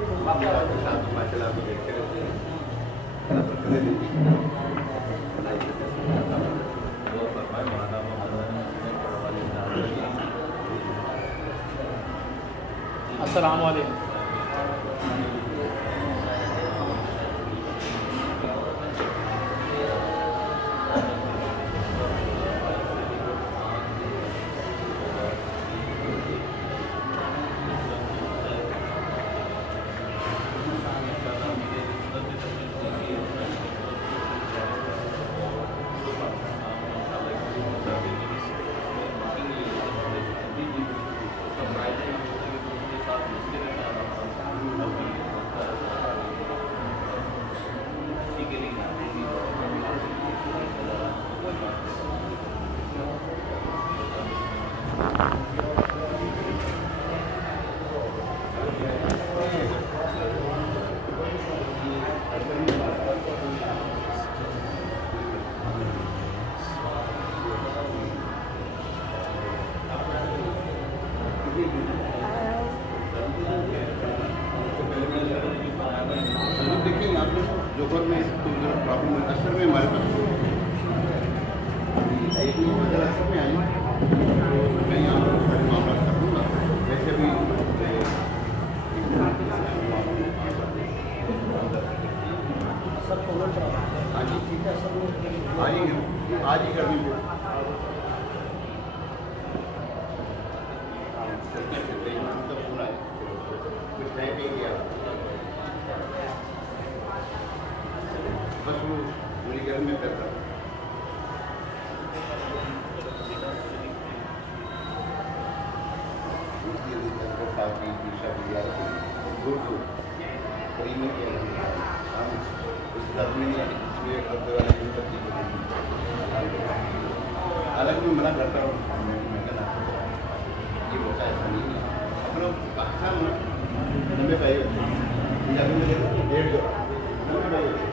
आपके साथ माशाल्लाह को देखते रहते हैं ना तो कभी नहीं वो फरमाए माना अस्सलाम वालेकुम। देखिए आप लोग जोहर में प्रॉब्लम है असर में हमारे पास एक अगर असर में आई तो मैं यहाँ पर सारे मामला कर दूँगा। वैसे भी आज ही कर दीजिए। चलते चलते तो पूरा है कुछ रह नहीं गया बस वो मेरी घर में करता दूर दूर कहीं नहीं किया उस घर में नहीं इसलिए करते वाले अलग में मना करता हूँ मैं कहना ये होता है ऐसा नहीं है हम लोग पाकिस्तान में नब्बे भाई होते हैं पंजाबी में 150